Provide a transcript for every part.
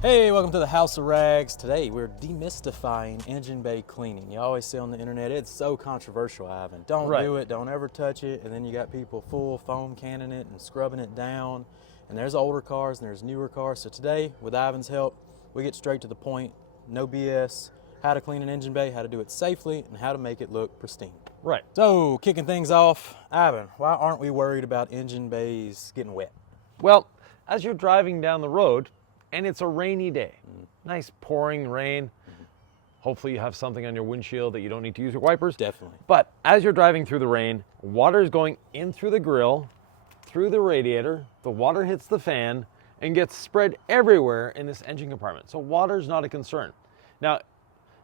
Hey, welcome to the House of Rags. Today we're demystifying engine bay cleaning. You always see on the internet, it's so controversial, Ivan. Don't do it, don't ever touch it, and then you got people full foam canning it and scrubbing it down. And there's older cars and there's newer cars. So today, with Ivan's help, we get straight to the point, no BS, how to clean an engine bay, how to do it safely, and how to make it look pristine. Right. So, kicking things off, Ivan, why aren't we worried about engine bays getting wet? Well, as you're driving down the road, and it's a rainy day, nice pouring rain. Hopefully you have something on your windshield that you don't need to use your wipers. Definitely. But as you're driving through the rain, water is going in through the grill, through the radiator, the water hits the fan, and gets spread everywhere in this engine compartment. So water's not a concern. Now,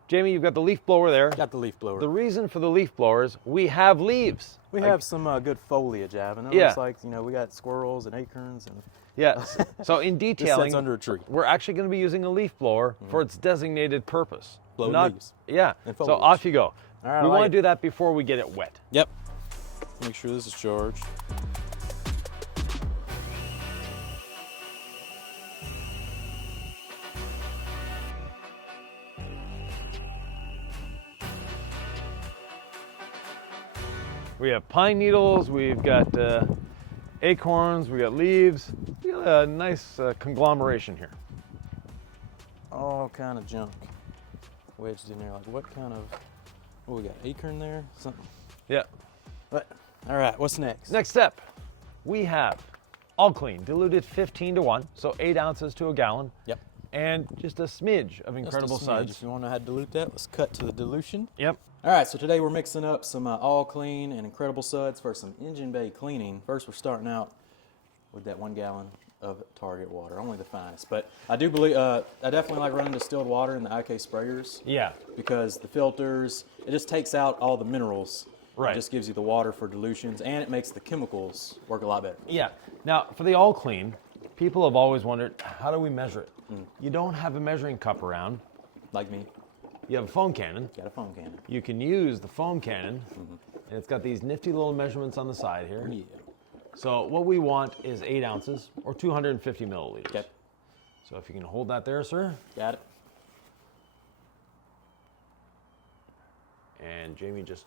Jamie, you've got the leaf blower there. Got the leaf blower. The reason for the leaf blowers, we have leaves. We have some good foliage, Ivan. It looks like, we got squirrels and acorns and... Yes. So in detailing, sits under a tree. We're actually going to be using a leaf blower for its designated purpose. Blow leaves. Yeah. And So foliage. off you go. All right, we I want like to do that before we get it wet. Yep. Make sure this is charged. We have pine needles, we've got acorns, we got leaves. We got a nice conglomeration here. All kind of junk wedged in there. Like what kind of... Oh, we got acorn there? Something. Yeah. But, all right, what's next? Next step, we have all clean, diluted 15-1, so 8 ounces to a gallon. Yep. And just a smidge of incredible Just a smidge. suds. If you want to know how to dilute that, let's cut to the dilution. Yep. All right, so today we're mixing up some all clean and incredible suds for some engine bay cleaning. First, we're starting out with that 1 gallon of Target water, only the finest. But I do believe, I definitely like running distilled water in the IK sprayers. Yeah. Because the filters, it just takes out all the minerals. Right. It just gives you the water for dilutions, and it makes the chemicals work a lot better. Yeah. Now, for the all clean, people have always wondered, how do we measure it? You don't have a measuring cup around. Like me. You have a foam cannon. Got a foam cannon. You can use the foam cannon, and it's got these nifty little measurements on the side here. Yeah. So what we want is 8 ounces, or 250 milliliters. Okay. So if you can hold that there, sir. Got it. And Jamie just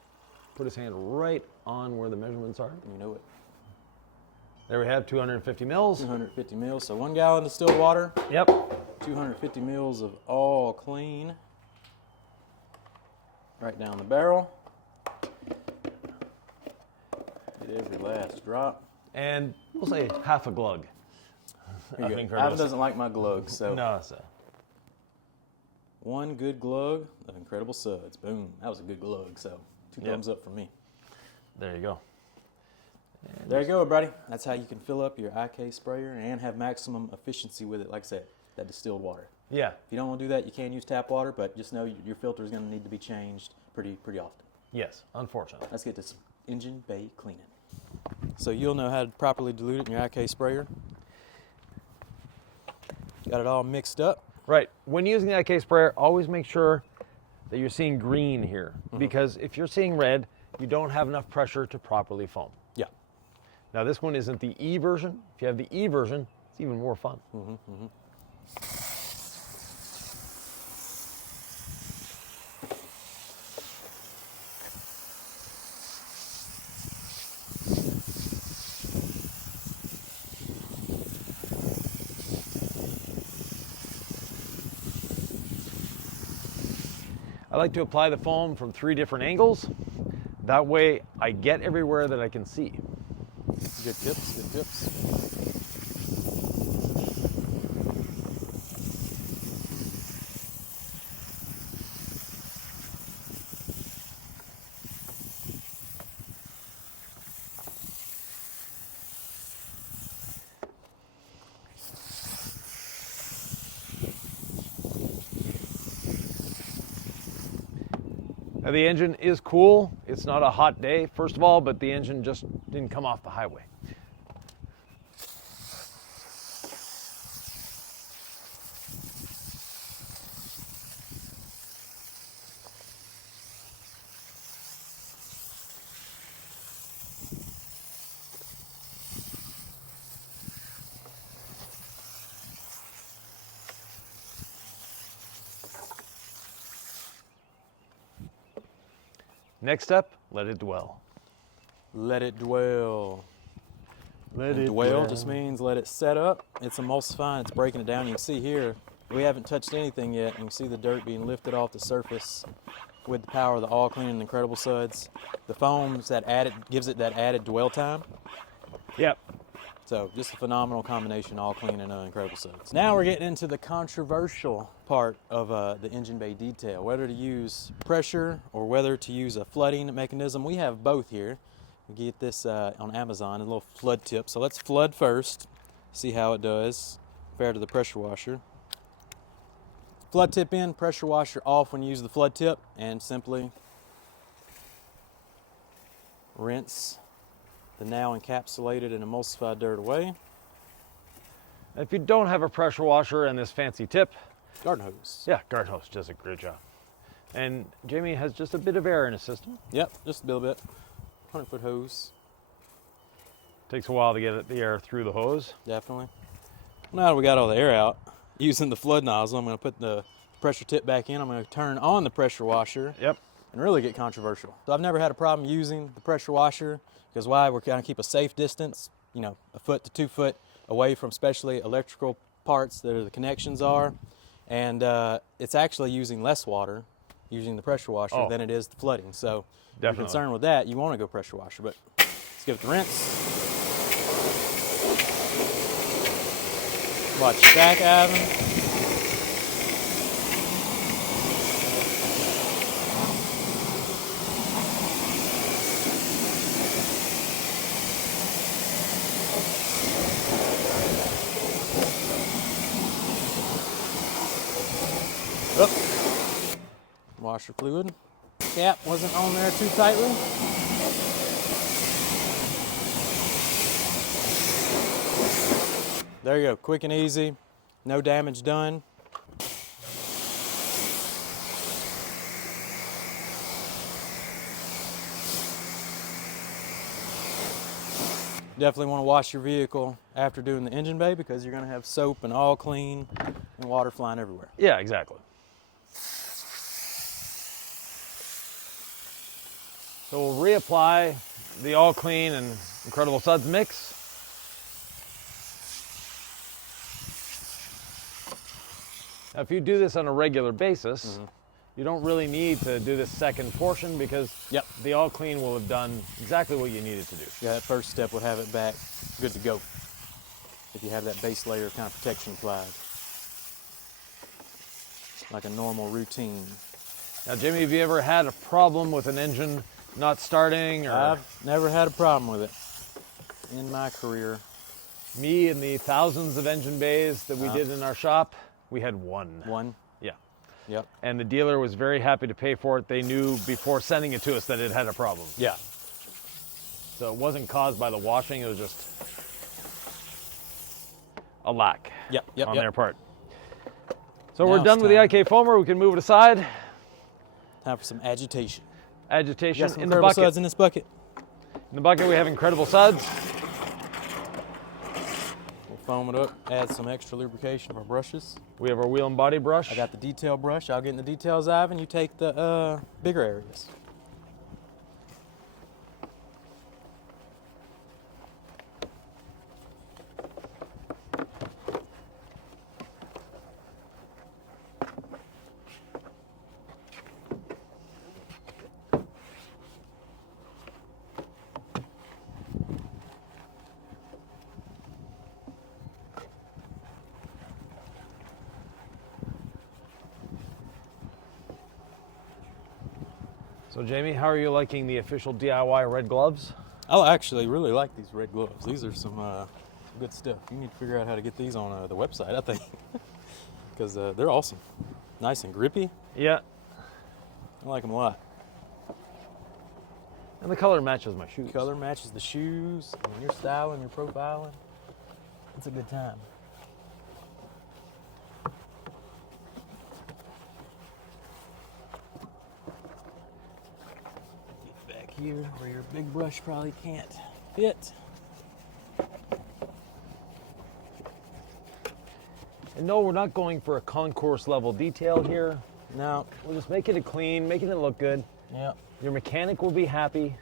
put his hand right on where the measurements are. You know it. There we have 250 mils. 250 mils, so 1 gallon distilled water. Yep. 250 mils of all clean. Right down the barrel. Get every last drop. And we'll say half a glug. Here you go. Ivan doesn't like my glugs, so. No, sir. 1 good glug of incredible suds. Boom. That was a good glug, so 2 thumbs up for me. There you go. And there you go, everybody. That's how you can fill up your IK sprayer and have maximum efficiency with it, like I said, that distilled water. Yeah. If you don't want to do that, you can use tap water, but just know your filter is going to need to be changed pretty often. Yes, unfortunately. Let's get to some engine bay cleaning. So you'll know how to properly dilute it in your IK sprayer. Got it all mixed up. Right. When using the IK sprayer, always make sure that you're seeing green here, because if you're seeing red, you don't have enough pressure to properly foam. Yeah. Now this one isn't the E version. If you have the E version, it's even more fun. I like to apply the foam from 3 different angles. That way I get everywhere that I can see. Good tips, good tips. Now the engine is cool. It's not a hot day, first of all, but the engine just didn't come off the highway. Next step, let it dwell. Let it dwell. Let And dwell just means let it set up. It's emulsifying, it's breaking it down. You can see here, we haven't touched anything yet. You can see the dirt being lifted off the surface with the power of the all clean and incredible suds. The foam's gives it that added dwell time. Yep. So just a phenomenal combination, all clean and incredible suds. Now we're getting into the controversial part of the engine bay detail, whether to use pressure or whether to use a flooding mechanism. We have both here. You get this on Amazon, a little flood tip. So let's flood first, see how it does compared to the pressure washer. Flood tip in, pressure washer off when you use the flood tip, and simply rinse the now encapsulated and emulsified dirt away. If you don't have a pressure washer and this fancy tip, Garden hose. yeah, garden hose does a great job. And Jamie has just a bit of air in his system. Yep, just a little bit. 100-foot hose. Takes a while to get the air through the hose. Definitely. Now that we got all the air out, using the flood nozzle, I'm going to put the pressure tip back in. I'm going to turn on the pressure washer. Yep. And really get controversial. So I've never had a problem using the pressure washer, because why? We're going to keep a safe distance, you know, 1 foot to 2 foot away from especially electrical parts that the connections are. And it's actually using less water using the pressure washer than it is the flooding. So if you're concerned with that, you want to go pressure washer. But let's give it the rinse. Watch stack, Ivan. Washer fluid. Cap wasn't on there too tightly. There you go, quick and easy, no damage done. Definitely want to wash your vehicle after doing the engine bay, because you're going to have soap and all clean and water flying everywhere. Yeah, exactly. So we'll reapply the all clean and incredible suds mix. Now, if you do this on a regular basis, you don't really need to do this second portion, because the all clean will have done exactly what you needed to do. Yeah, that first step would have it back good to go if you have that base layer of kind of protection applied, like a normal routine. Now, Jimmy, have you ever had a problem with an engine not starting? Or I've never had a problem with it in my career. Me and the thousands of engine bays that we did in our shop, we had one. One? Yeah. Yep. And the dealer was very happy to pay for it. They knew before sending it to us that it had a problem. Yeah. So it wasn't caused by the washing, it was just a lack on their part. So Now we're done with the IK foamer, we can move it aside. Time for some agitation. Agitation You got some in the incredible bucket. suds in this bucket. In the bucket we have incredible suds. We'll foam it up, add some extra lubrication of our brushes. We have our wheel and body brush. I got the detail brush. I'll get in the details, Ivan. You take the bigger areas. So Jamie, how are you liking the official DIY red gloves? I actually really like these red gloves. These are some good stuff. You need to figure out how to get these on the website, I think, because they're awesome. Nice and grippy. Yeah. I like them a lot. And the color matches my shoes. Color matches the shoes. And when you're styling, you're profiling, it's a good time. Here where your big brush probably can't fit. And no, we're not going for a concourse level detail here. No. We're just making it clean, making it look good. Yep. Your mechanic will be happy.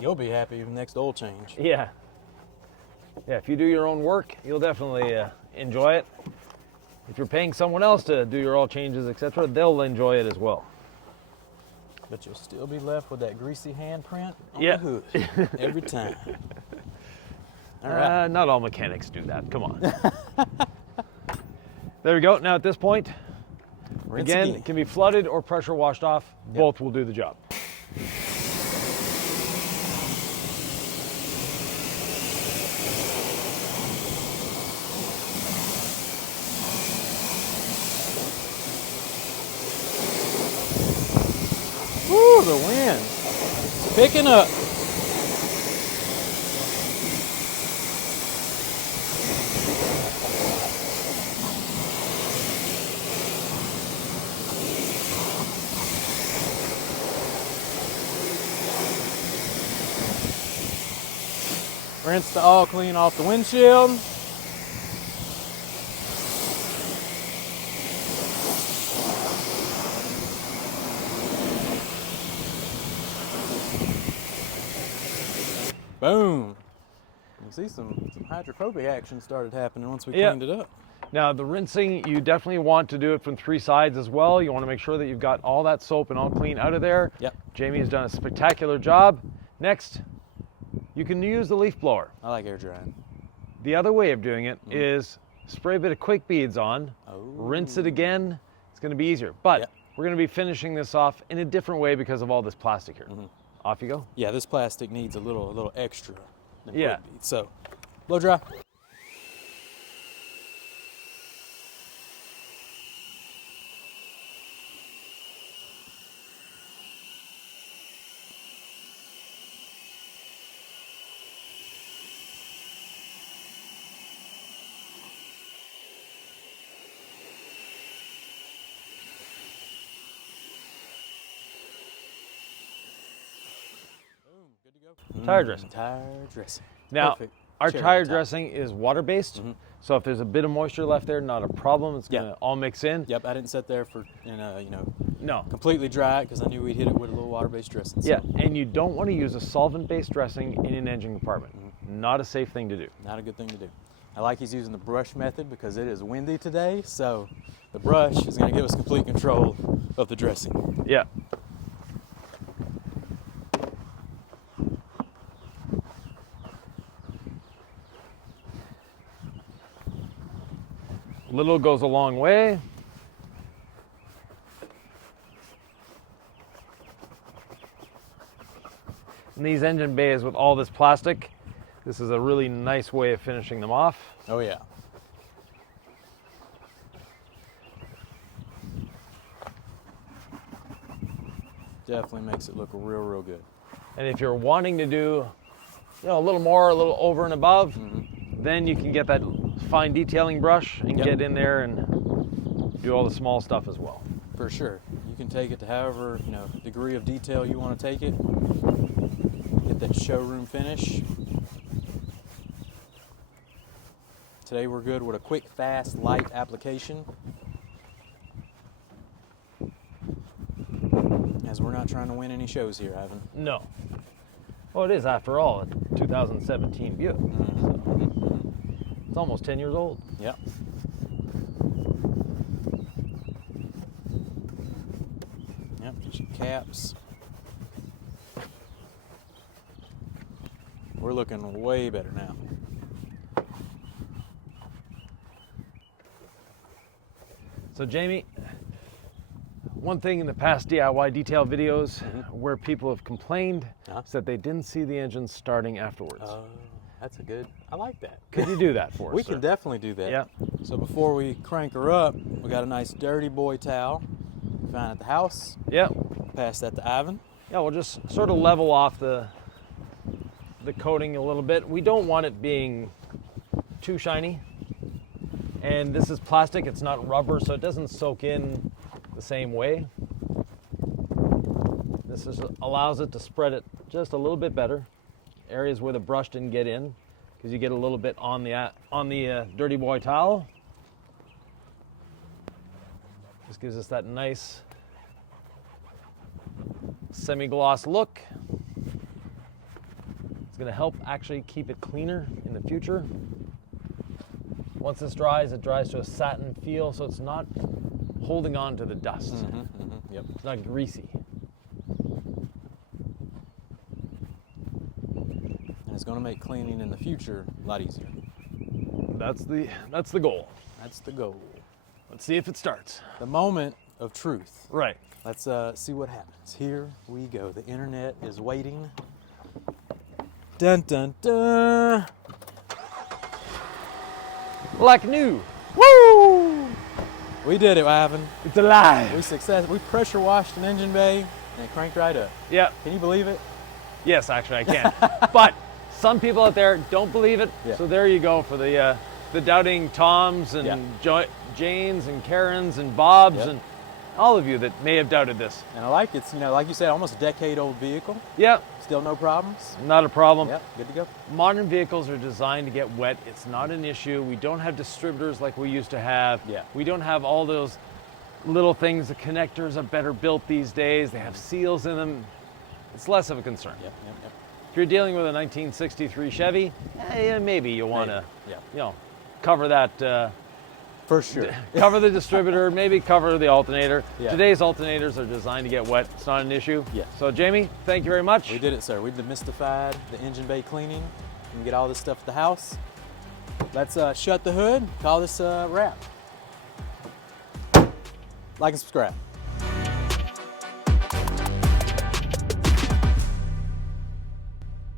You'll be happy with the next oil change. Yeah. Yeah, if you do your own work, you'll definitely enjoy it. If you're paying someone else to do your oil changes, etc., they'll enjoy it as well. But you'll still be left with that greasy handprint on Yeah. the hood every time. All right. Not all mechanics do that. Come on. There we go. Now at this point, Rinse again, again. it can be flooded or pressure washed off. Both will do the job. Woo, the wind. It's picking up. Rinse the all clean off the windshield. Boom. You see some hydrophobic action started happening once we Yep. cleaned it up. Now the rinsing, you definitely want to do it from 3 sides as well. You want to make sure that you've got all that soap and all clean out of there. Yep. Jamie has done a spectacular job. Next, you can use the leaf blower. I like air drying. The other way of doing it is spray a bit of quick beads on, rinse it again. It's going to be easier. But Yep. we're going to be finishing this off in a different way because of all this plastic here. Off you go. Yeah, this plastic needs a little extra than Yeah. quick beads. So, blow dry. Boom, good to go. Tire dressing. Tire dressing. Now, Perfect. our Cherry tire on top. dressing is water-based. So if there's a bit of moisture left there, not a problem. It's going to all mix in. Yep, I didn't sit there for No. completely dry it because I knew we'd hit it with a little water-based dressing. So Yeah, and you don't want to use a solvent-based dressing in an engine compartment. Not a safe thing to do. not a good thing to do. I like he's using the brush method because it is windy today, so the brush is going to give us complete control of the dressing. Yeah. Little goes a long way. And these engine bays with all this plastic, this is a really nice way of finishing them off. Oh yeah. Definitely makes it look real good. And if you're wanting to do, a little more, a little over and above, then you can get that fine detailing brush and Yep. get in there and do all the small stuff as well. For sure. You can take it to however, degree of detail you want to take it. Get that showroom finish. Today we're good with a quick, fast, light application. As we're not trying to win any shows here, Ivan. No. Well, it is, after all, a 2017 Buick. So it's almost 10 years old. Yep. Yep, get your caps. We're looking way better now. So Jamie, one thing in the past DIY detail videos where people have complained is that they didn't see the engine starting afterwards. That's a good, I like that. Could you do that for us? We sir? can definitely do that. Yeah. So before we crank her up, we got a nice dirty boy towel. Found at the house. Yeah. Pass that to Ivan. Yeah, we'll just sort of level off the coating a little bit. We don't want it being too shiny. And this is plastic, it's not rubber, so it doesn't soak in the same way. This allows it to spread it just a little bit better. Areas where the brush didn't get in, because you get a little bit on the dirty boy towel. Just gives us that nice semi-gloss look. It's going to help actually keep it cleaner in the future. Once this dries, it dries to a satin feel, so it's not holding on to the dust. Yep. It's not greasy. And it's going to make cleaning in the future a lot easier. That's the goal. That's the goal. Let's see if it starts. The moment of truth. Right. Let's see what happens. Here we go. The internet is waiting. Dun dun dun. Like new. Woo! We did it, Yvan. It's alive. We pressure washed an engine bay and it cranked right up. Yeah. Can you believe it? Yes, actually I can. But some people out there don't believe it. Yeah. So there you go for the doubting Toms and Yeah. Janes and Karens and Bobs Yep. and all of you that may have doubted this. And I like it's, like you said, almost a decade-old vehicle. Yeah, Still no problems. not a problem. Yep, good to go. Modern vehicles are designed to get wet. It's not an issue. We don't have distributors like we used to have. Yeah. We don't have all those little things. The connectors are better built these days. They have seals in them. It's less of a concern. Yep. If you're dealing with a 1963 Chevy, maybe you want to, Yeah. cover that. For sure. Cover the distributor, maybe cover the alternator. Yeah. Today's alternators are designed to get wet. It's not an issue. Yeah. So Jamie, thank you very much. We did it, sir. We demystified the engine bay cleaning and get all this stuff at the house. Let's shut the hood, call this a wrap. Like and subscribe.